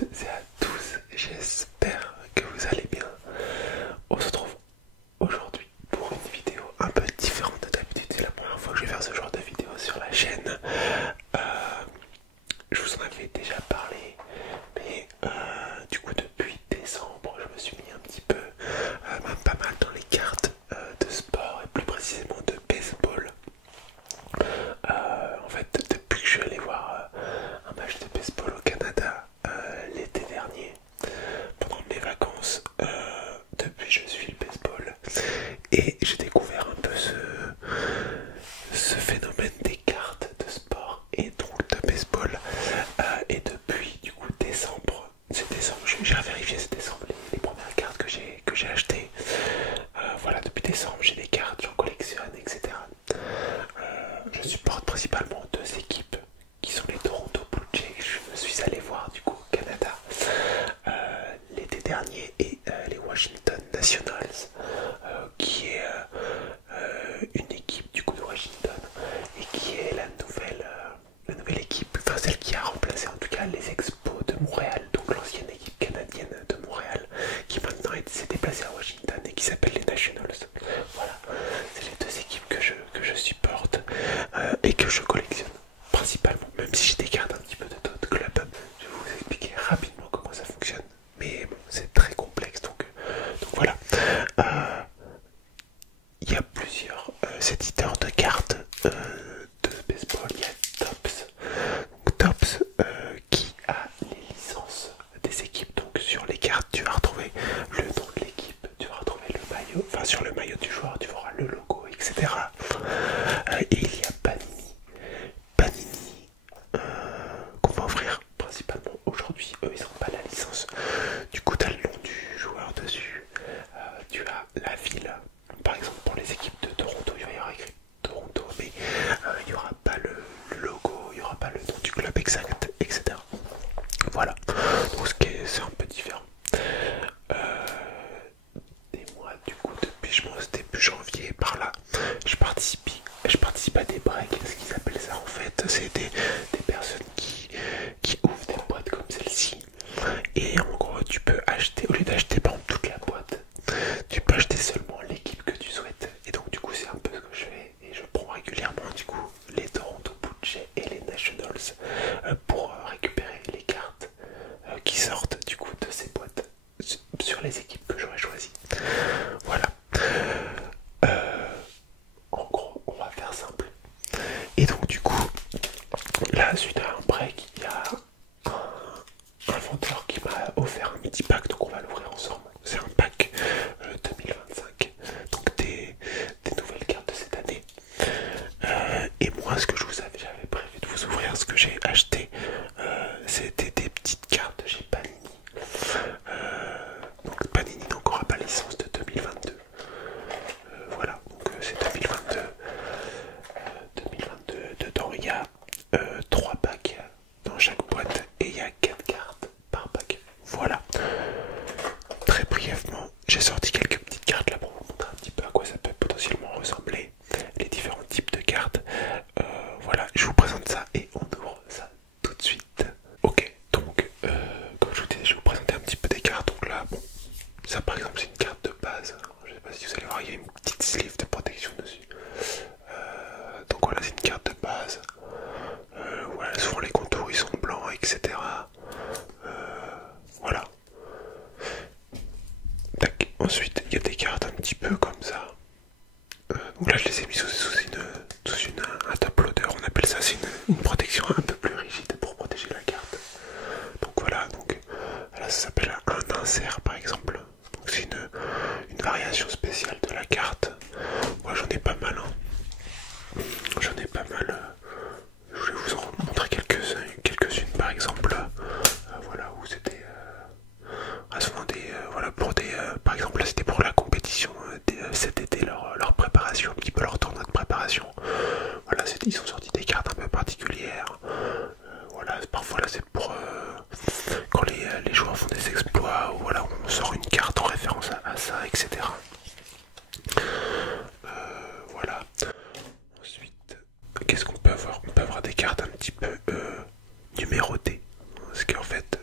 toutes et à tous, j'espère que vous allez bien. On se retrouve aujourd'hui pour une vidéo un peu différente d'habitude. C'est la première fois que je vais faire ce genre de vidéo sur la chaîne. Je vous en avais déjà parlé, mais du coup depuis décembre, je me suis mis un petit peu, même pas mal dans les cartes de sport et plus précisément de baseball. En fait, depuis que je suis allé voir un match de baseball au Canada l'été dernier, pendant mes vacances, depuis je suis le baseball et j'ai découvert un peu ce phénomène des cartes de sport et donc de baseball. Et depuis du coup décembre, c'est décembre, j'ai vérifié, c'est décembre les premières cartes que j'ai achetées. Voilà, depuis décembre j'ai des cartes, j'en collectionne, etc. Je supporte principalement deux équipes qui sont les Toronto Blue Jays. Je me suis allé voir du coup au Canada l'été dernier et les Washington Nationals, qui est une équipe du coup de Washington et qui est la nouvelle équipe, enfin celle qui a remplacé en tout cas les Expos de Montréal, donc l'ancienne équipe canadienne de Montréal qui maintenant s'est déplacée à Washington et qui s'appelle les Nationals. Voilà, c'est les deux équipes que je supporte et que je collectionne principalement, même si j'ai des cartes un petit peu de d'autres clubs. Je vais vous expliquer rapidement comment ça fonctionne, mais bon, c'est très complexe, donc voilà. Il y a plusieurs éditeurs de cartes de baseball. Il y a Topps, donc Topps qui a les licences des équipes. Donc sur les cartes, tu vas retrouver le nom de l'équipe, tu vas retrouver le maillot, enfin sur le maillot du joueur, tu verras le logo, etc. Et il y a Panini qu'on va offrir principalement aujourd'hui. Eux, ils n'ont pas la licence. Du coup, tu as le nom du joueur dessus. Tu as la ville. Par exemple, pour les équipes de Toronto, il va y avoir écrit Toronto, mais il n'y aura pas le logo, il n'y aura pas le nom du club exact, etc. Voilà. Donc, c'est un peu différent. Et moi, du coup, depuis début janvier, par là, je participe à des breaks, ce qu'ils appellent ça en fait. C'est des personnes qui ouvrent des boîtes comme celle-ci. Et en gros, tu peux acheter, au lieu d'acheter par exemple toute la boîte, tu peux acheter seulement l'équipe que tu souhaites. Et donc, du coup, c'est un peu ce que je fais. Et je prends régulièrement, du coup, les Toronto Blue Jays et les Nationals pour récupérer les cartes qui sortent, du coup, de ces boîtes sur les équipes que j'aurais choisies. Voilà. En gros, on va faire simple. Et donc, du coup, là, suite à un break, il y a un vendeur qui m'a offert un midi pack, donc on va l'ouvrir ensemble. C'est un pack 2025, donc des nouvelles cartes de cette année. Et moi, ce que j'avais prévu de vous ouvrir, ce que j'ai acheté, c'était des petites cartes chez Panini. Donc Panini n'aura pas licence de 2022. Voilà, donc c'est 2022. 2022, dedans il y a 3 packs dans chaque boîte et il y a 4 cartes par pack. Voilà. Très brièvement, j'ai sorti quelques petites cartes là pour vous montrer un petit peu à quoi ça peut potentiellement ressembler, les différents types de cartes. Voilà, je vous présente ça et on ouvre ça tout de suite. Ok, donc comme je vous disais, je vais vous présenter un petit peu des cartes. Donc là, bon, ça par exemple c'est une carte de base. Je sais pas si vous allez voir, il y a une petite sleeve de protection dessus. Donc voilà, c'est une carte de base. Voilà, souvent les contours ils sont blancs, etc. Voilà. Tac. Ensuite, il y a des cartes un petit peu comme ça. Donc là, je les ai mis sous un top loader. On appelle ça, c'est une protection un peu plus rigide pour protéger la carte. Donc voilà, donc là ça s'appelle un insert par exemple. Donc c'est une variation spéciale de la carte. Moi j'en ai pas mal. J'en ai pas mal. Je vais vous en montrer quelques-unes par exemple. Voilà, où c'était souvent voilà, pour des. Par exemple là c'était pour la compétition cet été, leur préparation, un petit peu leur tournoi de préparation. Voilà, ils ont sorti des cartes un peu particulières. Voilà, parfois là c'est pour quand les joueurs font des exploits, ou voilà, on sort une carte en référence à ça, etc. Voilà. Ensuite, qu'est-ce qu'on peut avoir? On peut avoir des cartes un petit peu numérotées. Parce qu'en fait,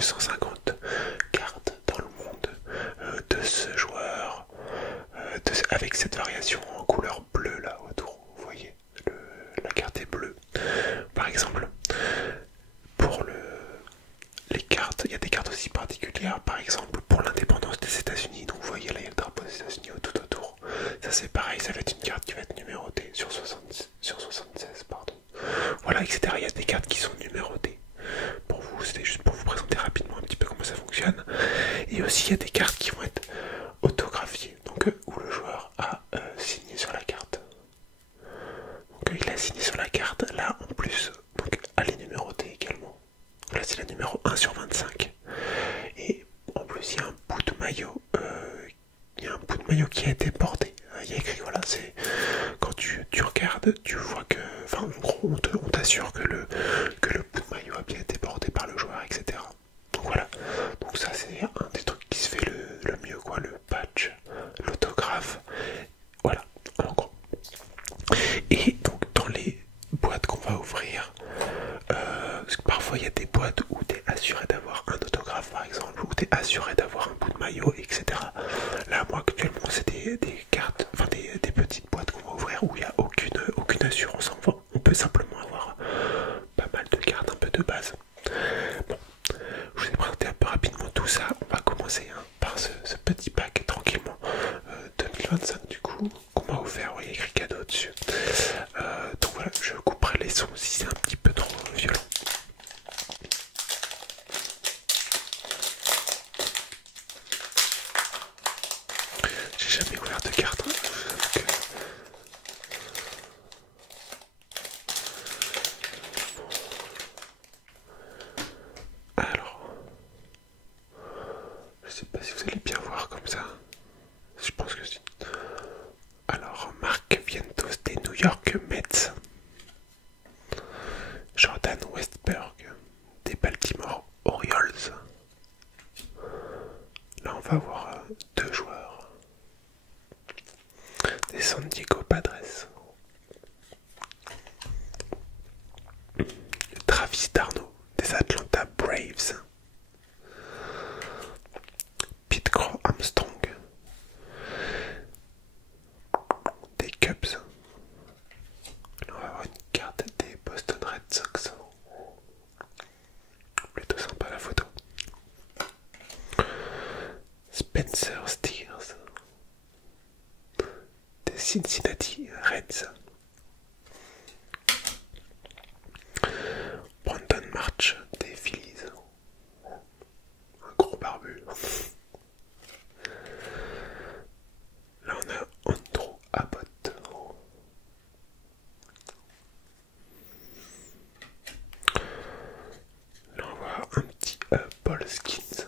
150 cartes dans le monde de ce joueur, avec cette variation en couleur bleue là autour. Vous voyez, la carte est bleue. Par exemple, pour les cartes, il y a des cartes aussi particulières, par exemple pour l'indépendance des États-Unis. Donc vous voyez là, il y a le drapeau des États-Unis tout autour. Ça c'est pareil, ça va être une carte qui va être numérotée sur 76, pardon. Voilà, etc. Il y a des cartes qui sont numérotées. Pour vous, c'était juste pour vous présenter rapidement un petit peu comment ça fonctionne. Et aussi, il y a des cartes qui vont être autographiées, donc où le joueur a signé sur la carte. Donc il a signé sur la carte, là en plus, donc elle est numérotée également. Là c'est la numéro 1 sur 25. Et en plus, il y a un bout de maillot, qui a été porté. Il y a écrit, voilà, c'est quand tu regardes, tu vois que, enfin, en gros, on t'assure que le bout de maillot a bien été porté par le joueur, etc. Donc voilà, donc ça c'est un des trucs qui se fait le mieux, quoi, le patch, l'autographe, voilà, en gros. Et donc dans les boîtes qu'on va ouvrir, parce que parfois il y a des boîtes où tu es assuré d'avoir un autographe par exemple, où tu es assuré d'avoir un bout de maillot, etc. Là moi actuellement c'est des cartes, enfin des petites boîtes qu'on va ouvrir où il n'y a aucune assurance. Enfin, on peut simplement avoir pas mal de cartes un peu de base. Bon, je vous ai présenté un peu rapidement tout ça. On va commencer par ce petit pack tranquillement. 2025 du coup, qu'on m'a offert, il y a écrit cadeau dessus. Donc voilà, je couperai les sons si c'est un petit peu trop violent. J'ai jamais ouvert de carte. Alors, je sais pas si vous allez bien voir comme ça. Je pense que si. Alors, Mark Vientos des New York Mets. Jordan Westberg des Baltimore Orioles. Là, on va avoir deux joueurs des San Diego Padres. Travis d'Arnaud des Atlanta Braves. Pete Crow Armstrong des Cubs. Là, on va avoir une carte des Boston Red Sox. Plutôt sympa la photo. Spencer Steers des Cincinnati Reds. Brandon March des Phillies. Un gros barbu. Là on a Andrew Abbott. Là on voit un petit Paul Skins.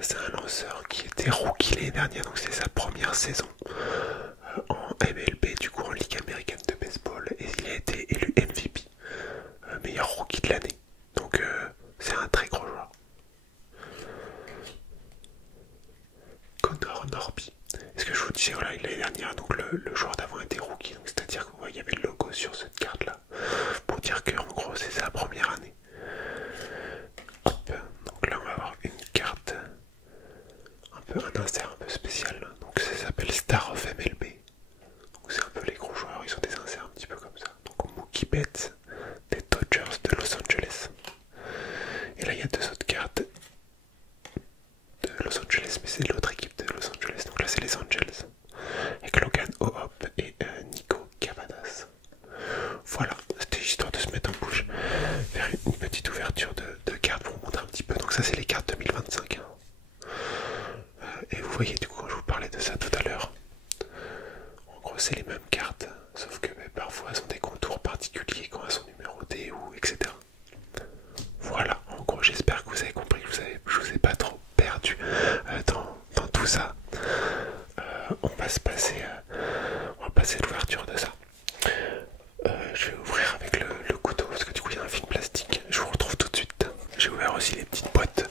C'est un lanceur qui était rookie l'année dernière, donc c'est sa première saison en MLB, du coup en Ligue américaine de baseball, et il a été élu MVP, meilleur rookie de l'année. Donc c'est un très gros joueur. Connor Norby. Est-ce que je vous disais, voilà, l'année dernière, donc le joueur d'avant était rookie, donc c'est-à-dire qu'il y avait le logo sur cette carte-là, pour dire qu'en gros c'est sa première année. Hop, donc là on va avoir une carte, un insert un peu spécial, donc ça s'appelle Star of MLB. Donc c'est un peu les gros joueurs, ils ont des inserts un petit peu comme ça. Donc Mookie Betts des Dodgers de Los Angeles. Et là il y a deux autres cartes de Los Angeles, mais c'est l'autre équipe de Los Angeles. Donc là c'est les Angels avec Logan O'Hoppe et Nico Cavadas. Voilà, c'était histoire de se mettre en bouche, faire une petite ouverture de cartes pour vous montrer un petit peu. Donc ça c'est les cartes 2025. Et vous voyez du coup quand je vous parlais de ça tout à l'heure, en gros c'est les mêmes cartes, sauf que parfois elles ont des contours particuliers quand elles sont numérotées ou etc. Voilà, en gros j'espère que vous avez compris, que je vous ai pas trop perdu dans tout ça. On va passer l'ouverture de ça. Je vais ouvrir avec le couteau parce que du coup il y a un film plastique. Je vous retrouve tout de suite. J'ai ouvert aussi les petites boîtes.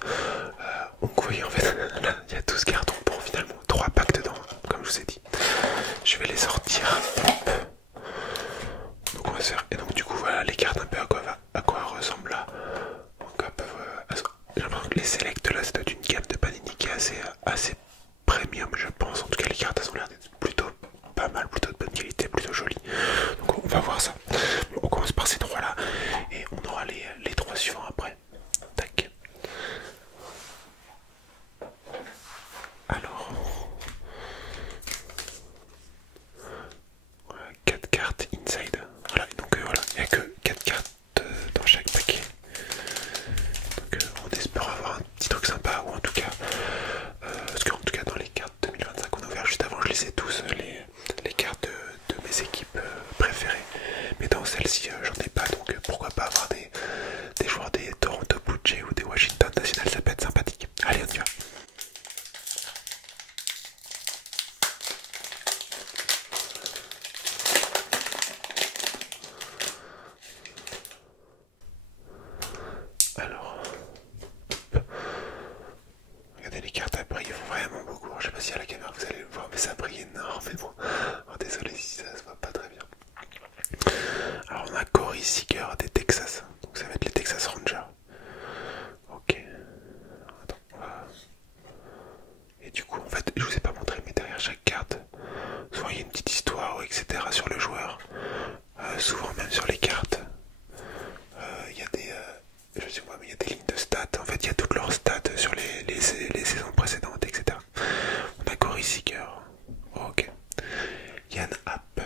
Donc vous voyez en fait là il y a 12 cartons pour finalement 3 packs dedans, comme je vous ai dit. Je vais les sortir. Hop. Donc on va se faire. Et donc du coup voilà les cartes un peu à quoi ressemble là. Donc hop, j'ai contre, les Select là, c'est une gamme de Panini qui est assez premium, je pense. En tout cas, les cartes elles ont l'air d'être plutôt pas mal, plutôt de bonne qualité, plutôt jolies. Donc, on va voir ça. Bon, on commence par ces trois là et on aura les trois suivants après. Tac. Alors, 4 cartes inside. Voilà, donc voilà, il n'y a que 4 cartes dans chaque paquet. Donc on espère avoir un petit truc sympa, ou en tout cas, parce qu'en tout cas dans les cartes 2025 qu'on a ouvert juste avant, je les ai tous, les cartes de mes équipes préférées. Mais dans celle-ci, j'en ai pas, donc pourquoi pas avoir des joueurs des Toronto Blue Jays ou des Washington Nationals, ça peut être sympathique. Allez, on y va. Alors, regardez, les cartes, elles brillent vraiment beaucoup. Je sais pas si à la caméra vous allez le voir, mais ça brille énormément. Oh, désolé si ça se voit pas très bien. Alors on a Corey Seager des Texas, donc ça va être les Texas Rangers. Ok. Attends, et du coup, en fait, je vous ai pas montré, mais derrière chaque carte, souvent il y a une petite histoire, etc. sur le joueur. Souvent même sur les cartes, il y a des... je sais pas, mais il y a des lignes de stats. En fait, il y a toutes leurs stats sur les saisons précédentes, etc. On a Corey Seager. Ok. Yann Happ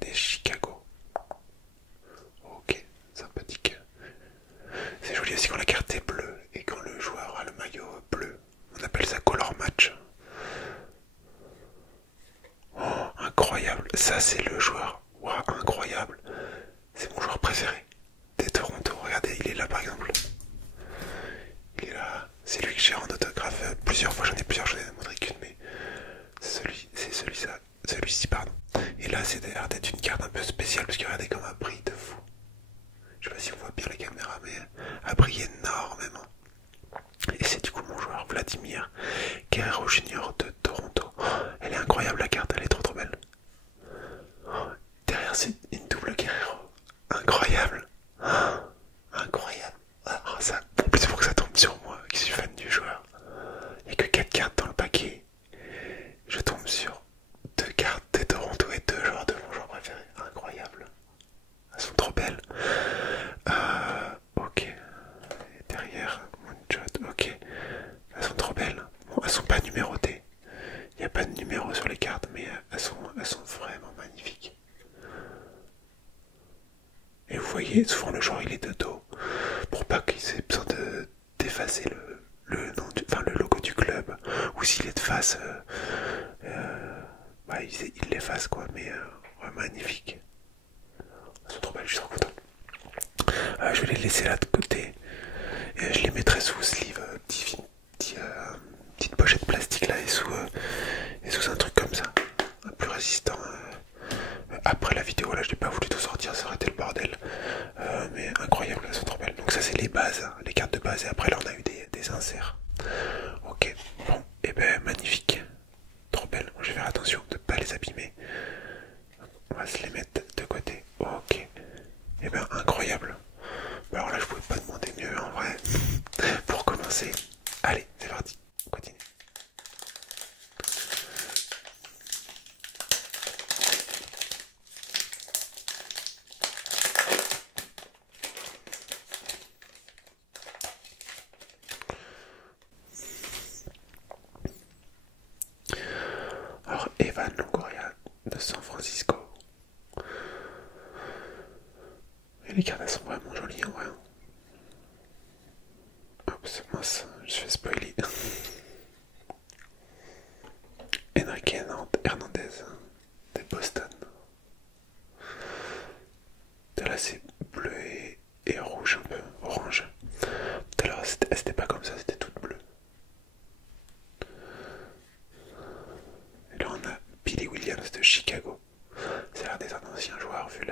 des Chicago. Ok, sympathique. C'est joli aussi quand la carte est bleue et quand le joueur a le maillot bleu. On appelle ça color match. Oh, incroyable. Ça, c'est le joueur. Waouh, incroyable. C'est mon joueur préféré des Toronto. Regardez, il est là par exemple. Il est là. C'est lui que j'ai en autographe plusieurs fois. J'en ai plusieurs, j'en ai montré qu'une, mais celui-ci, pardon. Et là, c'est l'air d'être une carte un peu spéciale parce que regardez comme elle brille de fou. Je sais pas si on voit bien la caméra, mais elle brille énormément. Et c'est du coup mon joueur Vladimir Guerrero Junior de Toronto. Oh, elle est incroyable la carte, elle est trop belle. Oh, derrière c'est une double Guerrero. Incroyable. Oh, incroyable. Oh, ça, en plus pour que ça tombe sur moi, qui suis fan du joueur. Il n'y a que 4 cartes dans le paquet. Je tombe sur 2 cartes de Toronto et 2 joueurs de mon joueur préféré. Incroyable. Elles sont trop belles. Ok. Et derrière, Moonshot, ok. Elles sont trop belles. Bon, elles sont pas numérotées. Il n'y a pas de numéro sur les cartes, mais elles sont vraiment magnifiques. Et vous voyez, souvent le joueur il est de dos. Pour pas qu'il ait besoin d'effacer le nom enfin, le logo du club. Ou s'il est de face, bah, il l'efface quoi. Mais ouais, magnifique. Elles sont trop belles, je suis trop content. Je vais les laisser là de côté. Et je les mettrai sous sleeve, petite pochette plastique là et sous un truc comme ça, plus résistant. Après la vidéo là, je n'ai pas voulu tout sortir, ça aurait été le bordel. Mais incroyable, elles sont trop belles. Donc ça c'est les bases, hein, les cartes de base. Et après là on a eu des inserts. Ok, bon, et ben magnifique, trop belle. Je vais faire attention de ne pas les abîmer. On va se les mettre de côté. Ok. Et ben incroyable. Bah alors là je pouvais pas demander mieux en vrai. Pour commencer. Allez, c'est parti. On continue. Alors Evan Longoria de San Francisco. Et les cartes elles sont vraiment jolies en vrai. Hop, c'est mince, je fais spoiler. Enrique Hernandez de Boston. De là c'est bleu et rouge un peu, orange. Tout à l'heure c'était pas comme ça, c'était toute bleue. Et là on a Billy Williams de Chicago. Ça a l'air d'être un ancien joueur vu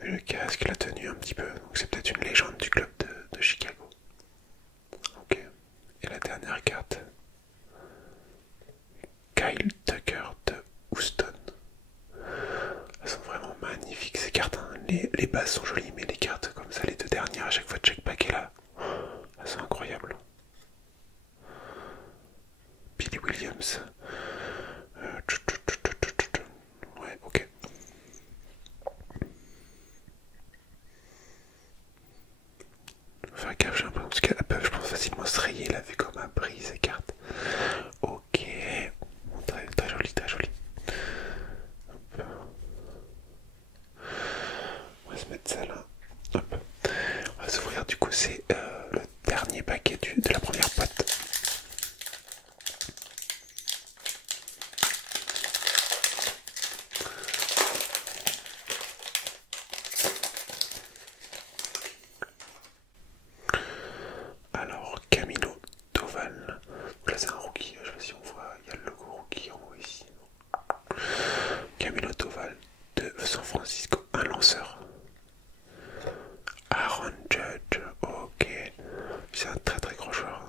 le casque, la tenue un petit peu. Donc c'est peut-être une légende du club de Chicago. Ok. Et la dernière carte. Kyle Tucker de Houston. Elles sont vraiment magnifiques ces cartes. Hein. Les bases sont jolies, mais les cartes comme ça, les deux dernières à chaque fois de chaque paquet là, elles sont incroyables. m'a pris ces cartes. Ok, très, très joli, très joli. Hop. On va se mettre ça là. Hop. On va s'ouvrir, du coup c'est le dernier paquet de la première boîte. Alors, Camilo Doval. Là, c'est un rookie. Je sais pas si on voit. Il y a le logo rookie en haut ici. Camilo Doval de San Francisco. Un lanceur. Aaron Judge. Ok. C'est un très très gros joueur.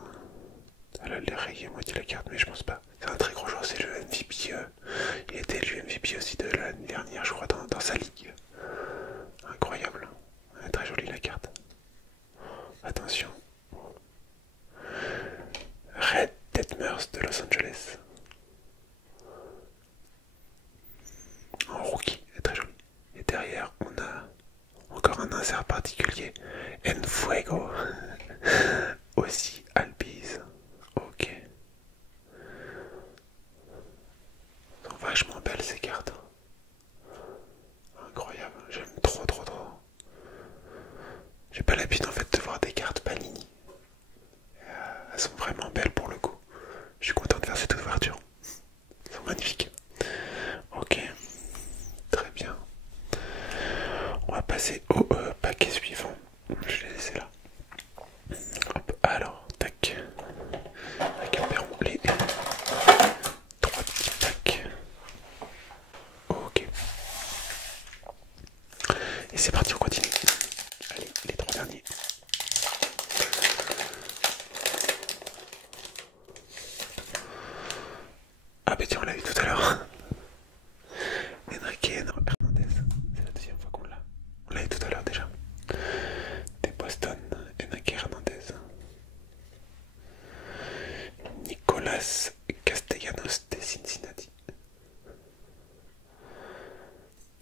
Elle a les rayés moitié la carte, mais je pense pas. C'est un très gros joueur. C'est le MVP. Il était le MVP aussi de l'année dernière, je crois, dans sa ligue. Incroyable. Elle est très jolie la carte. Attention. Red Detmers de Los Angeles. En rookie, elle est très jolie. Et derrière, on a encore un insert particulier. Enfuego. Aussi Albies. Ok. Elles sont vachement belles ces cartes. Incroyable. J'aime trop trop trop. J'ai pas l'habitude en fait de voir des cartes Panini. Elles sont vraiment belles pour le coup. Je suis content de faire cette ouverture. Elles sont magnifiques. Ok. Très bien. On va passer au paquet suivant. Je l'ai laissé là. Hop, alors, tac. Récupérons les 3 petits packs. Ok. Et c'est parti, on continue. Allez, les 3 derniers. Ah bah tiens, on l'a vu tout à l'heure. Enrique Hernandez. C'est la deuxième fois qu'on l'a. On l'a vu tout à l'heure déjà. Des Boston, Enrique Hernandez. Nicolas Castellanos de Cincinnati.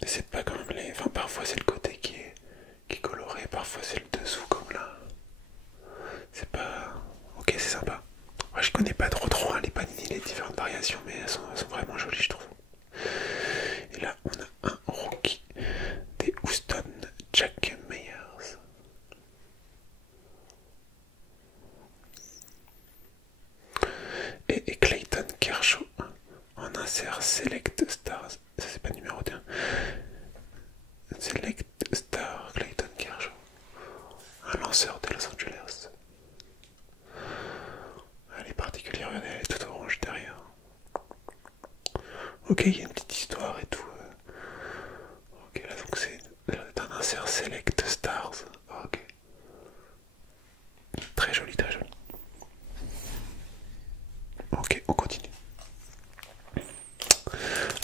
C'est pas comme les... Enfin, parfois c'est le côté qui est coloré, parfois c'est le dessous comme là. C'est pas... Ok, c'est sympa. Moi je connais pas trop hein, les panini, les différentes variations, mais elles sont vraiment jolies je trouve. Et là on a un rookie des Houston Jack Meyers. Et Clayton Kershaw en insert Select Stars. Ça c'est pas numéro 1. Select Star Clayton Kershaw. Un lanceur de Los Angeles. Elle est particulière, regardez, elle est toute orange derrière. Ok, il y a une petite histoire et tout. Ok, là donc c'est un insert Select Stars. Ok. Très joli, très joli. Ok, on continue.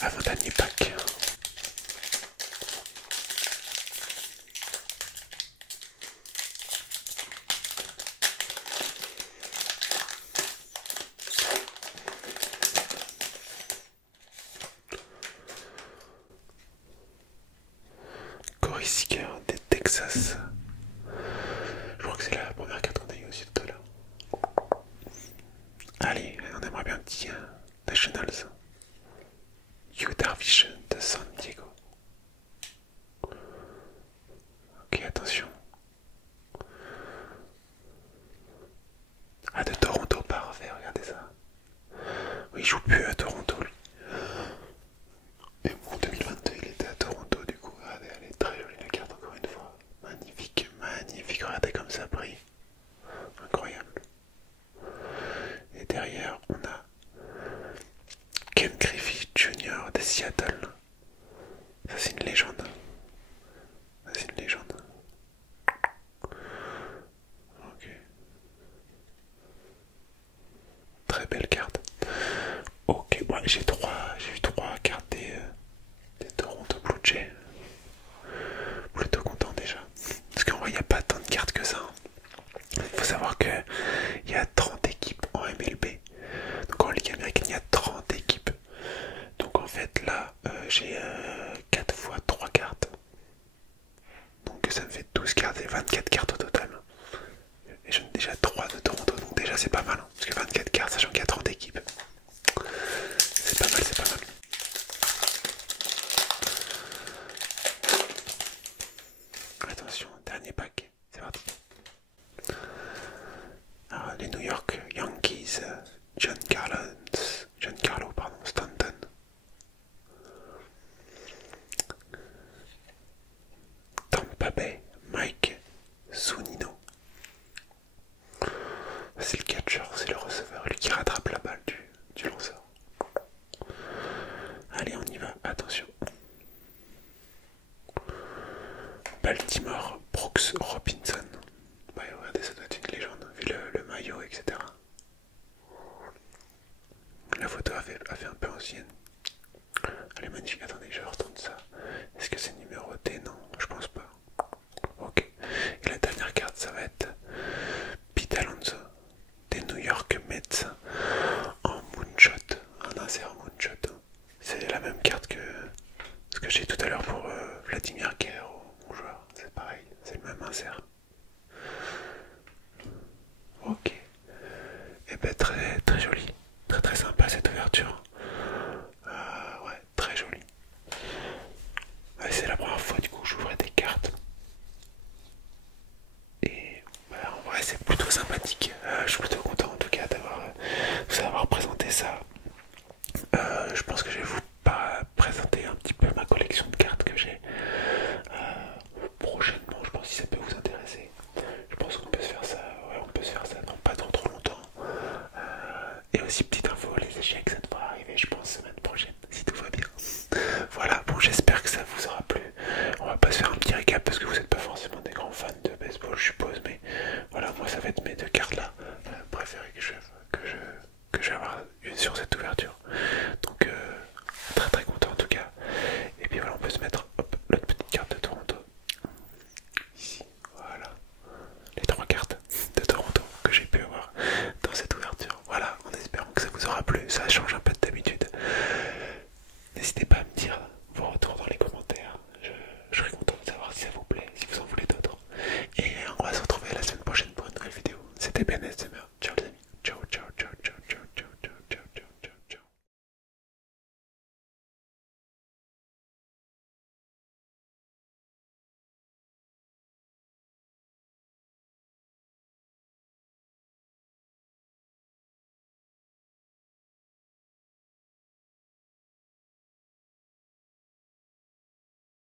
Avant-dernier pack. Corey Seager des Texas. Je crois que c'est la première carte qu'on a eu aussi tout à l'heure. Allez, on aimerait bien un petit Nationals. Yu Darvish de San Diego. Ok, attention. Ah, de Toronto, parfait, regardez ça. Oui, il joue plus à Toronto, lui. Mais bon, en 2022, il était à Toronto, du coup. Regardez, elle est très jolie la carte, encore une fois. Magnifique, magnifique. Regardez comme ça brille. Incroyable. Et derrière, on a Ken Griffey Jr. de Seattle. Ça, c'est une légende. Ça, c'est une légende. Ok. Très belle carte. Ok, bon, j'ai eu 3 cartes des Toronto Blue Jays. Plutôt content déjà. Parce qu'en vrai, il n'y a pas tant de cartes que ça. Il faut savoir qu'il y a 30 équipes en MLB. Donc en Ligue américaine, il y a 30 équipes. Donc en fait, là, j'ai 4 fois 3 cartes. Donc ça me fait 12 cartes et 24 cartes au total. Et j'en ai déjà 3 de Toronto, donc déjà c'est pas mal. Hein, parce que 24 cartes, sachant qu'il y a 30 équipes. C'est pas mal, c'est pas mal. Attention, dernier pack, c'est parti. Alors, les New York Yankees, Giancarlo Stanton. Tampa Bay, Mike Zunino. C'est le catcheur, c'est le receveur, lui qui rattrape la balle du lanceur. Allez, on y va, attention. Baltimore, Brooks Robinson. Bah, regardez, ça doit être une légende, vu le maillot, etc. La photo a fait un peu ancienne. Elle est magnifique. Attendez, je retourne ça. Est-ce que c'est numéroté? Non, je pense pas. Ok. Et la dernière carte, ça va être Pete Alonso des New York Mets en moonshot. Un insert en moonshot. C'est la même carte que ce que j'ai tout à l'heure pour Vladimir Guerrero, mon joueur. C'est pareil, c'est le même insert. Ok. Et ben très très joli. Très très sympa cette ouverture. Ouais, très joli. Ouais, c'est la première fois du coup que j'ouvrais des cartes. Et voilà, en vrai c'est plutôt sympathique. Je suis plutôt content en tout cas vous avoir présenté ça. Je pense que je vais vous présenter un petit peu ma collection de cartes que j'ai prochainement. Je pense que ça peut vous intéresser. Je pense qu'on peut se faire ça. Ouais, on peut se faire ça dans pas dans trop longtemps. Et aussi petite info, les échecs ça devrait arriver je pense semaine prochaine si tout va bien. Voilà, bon j'espère que ça vous aura plu. On va pas se faire un petit récap parce que vous n'êtes pas forcément des grands fans de baseball je suppose, mais voilà, moi ça va être mes deux cartes là préférées que je vais avoir sur cette ouverture. Donc très très content en tout cas. Et puis voilà, on peut se mettre l'autre petite carte de Toronto. Ici, voilà. Les trois cartes de Toronto que j'ai pu avoir dans cette ouverture. Voilà, en espérant que ça vous aura plu. Ça change un peu d'habitude. N'hésitez pas à me dire vos retours dans les commentaires. Je serai content de savoir si ça vous plaît, si vous en voulez d'autres. Et on va se retrouver la semaine prochaine pour une nouvelle vidéo. C'était Ben SMR.